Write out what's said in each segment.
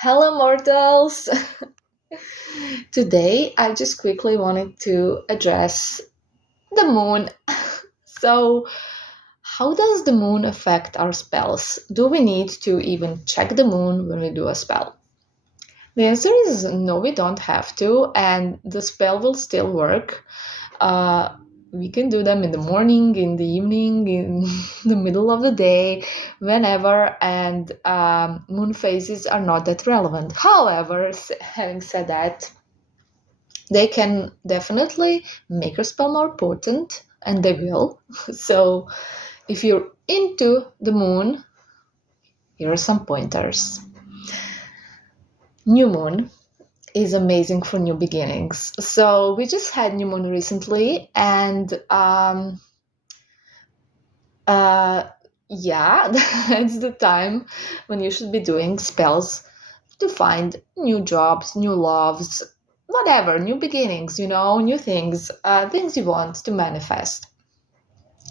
Hello, mortals! Today, I just quickly wanted to address the moon. So, how does the moon affect our spells? Do we need to even check the moon when we do a spell? The answer is no, we don't have to, and the spell will still work. Uh, we can do them in the morning, in the evening, in the middle of the day, whenever, and moon phases are not that relevant. However, having said that, they can definitely make your spell more potent, and they will. So, if you're into the moon, here are some pointers. New moon is amazing for new beginnings. So we just had new moon recently, and yeah, that's the time when you should be doing spells to find new jobs, new loves, whatever, new beginnings, new things, things you want to manifest.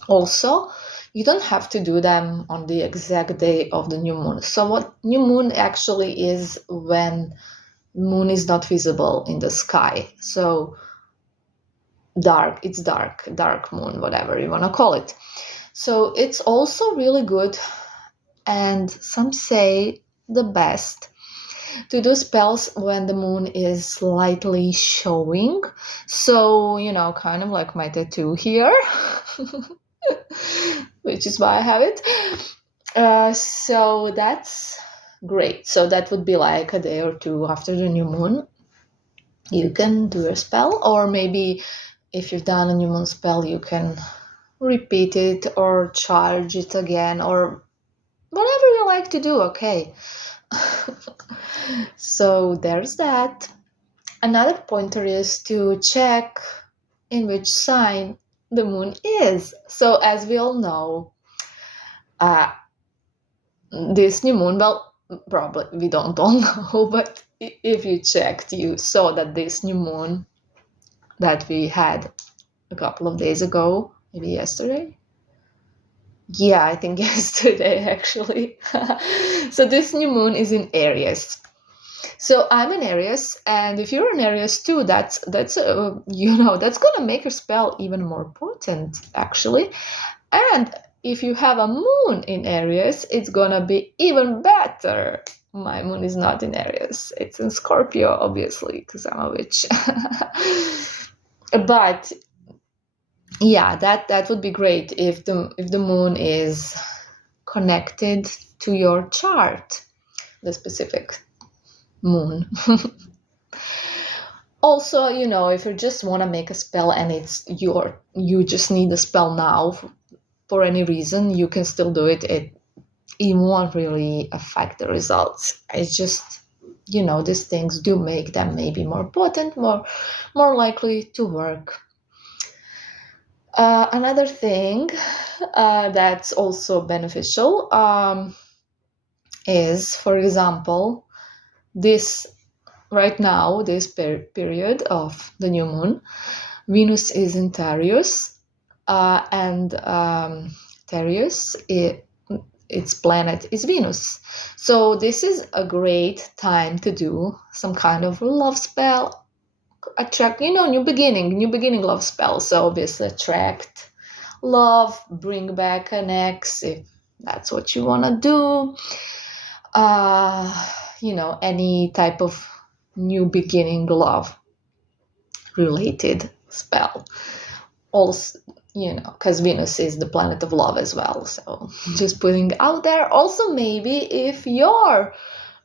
Also, you don't have to do them on the exact day of the new moon. So what new moon actually is when moon is not visible in the sky. So dark moon, whatever you want to call it. So it's also really good, and some say the best, to do spells when the moon is slightly showing. So, kind of like my tattoo here, which is why I have it. So that's great. So that would be like a day or two after the new moon. You can do a spell, or maybe if you've done a new moon spell, you can repeat it or charge it again, or whatever you like to do, okay? So there's that. Another pointer is to check in which sign the moon is. So as we all know, uh, this new moon, well, probably we don't all know, but if you checked, you saw that this new moon that we had a couple of days ago, maybe yesterday. Yeah, I think yesterday actually. So this new moon is in Aries. So I'm in Aries, and if you're in Aries too, that's that's gonna make your spell even more potent actually. And if you have a moon in Aries, it's gonna be even better. My moon is not in Aries; it's in Scorpio, obviously, because I'm a witch. But yeah, that would be great if the moon is connected to your chart, the specific moon. Also, if you just want to make a spell and you just need a spell now for any reason, you can still do it. It won't really affect the results. It's just, these things do make them maybe more potent, more likely to work. Another thing that's also beneficial is, for example, this right now, this period of the new moon, Venus is in Taurus, and Taurus, its planet is Venus. So this is a great time to do some kind of love spell, attract, new beginning love spell. So obviously attract love, bring back an ex if that's what you want to do. Any type of new beginning love related spell. Also, because Venus is the planet of love as well. So just putting out there. Also, maybe if your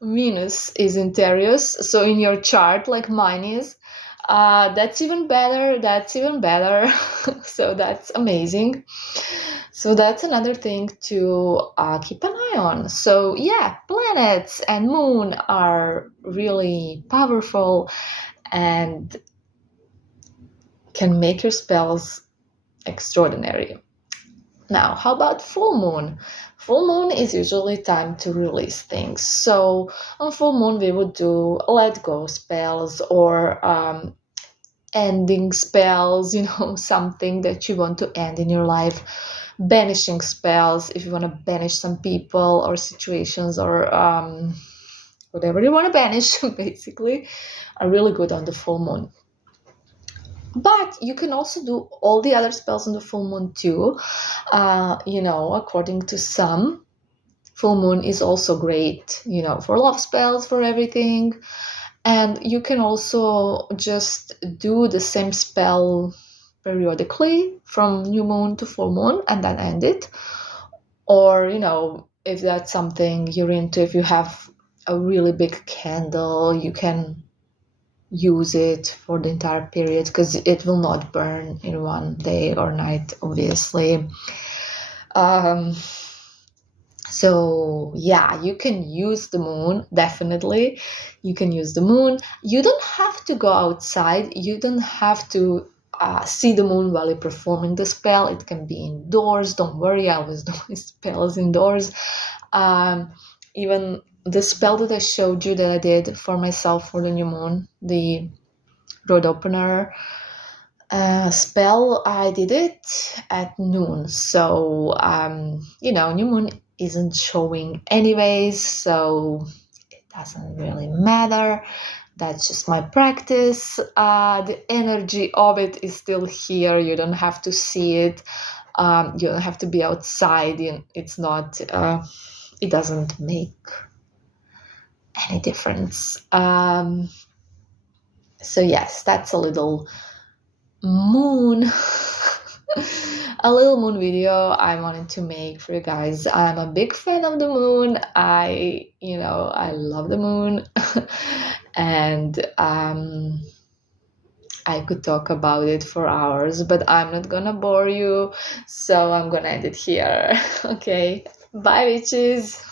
Venus is in Taurus, so in your chart like mine is, that's even better. So that's amazing. So that's another thing to keep an eye on. So yeah, planets and moon are really powerful and can make your spells extraordinary. Now, how about full moon? Full moon is usually time to release things. So on full moon, we would do let go spells or ending spells, something that you want to end in your life. Banishing spells, if you want to banish some people or situations or whatever you want to banish, basically, are really good on the full moon. But you can also do all the other spells on the full moon too. According to some, full moon is also great, for love spells, for everything. And you can also just do the same spell periodically from new moon to full moon and then end it. Or, if that's something you're into, if you have a really big candle, you can use it for the entire period because it will not burn in one day or night, obviously. So yeah, you can use the moon, definitely. You can use the moon. You don't have to go outside. You don't have to see the moon while you're performing the spell. It can be indoors. Don't worry, I always do my spells indoors. Even the spell that I showed you that I did for myself for the new moon, the road opener spell, I did it at noon. So, new moon isn't showing anyways, so it doesn't really matter. That's just my practice. The energy of it is still here. You don't have to see it. You don't have to be outside. It's not, it doesn't make any difference. So yes, that's a little moon a little moon video I wanted to make for you guys. I'm a big fan of the moon. I love the moon. And I could talk about it for hours, but I'm not gonna bore you, so I'm gonna end it here. Okay, bye, bitches.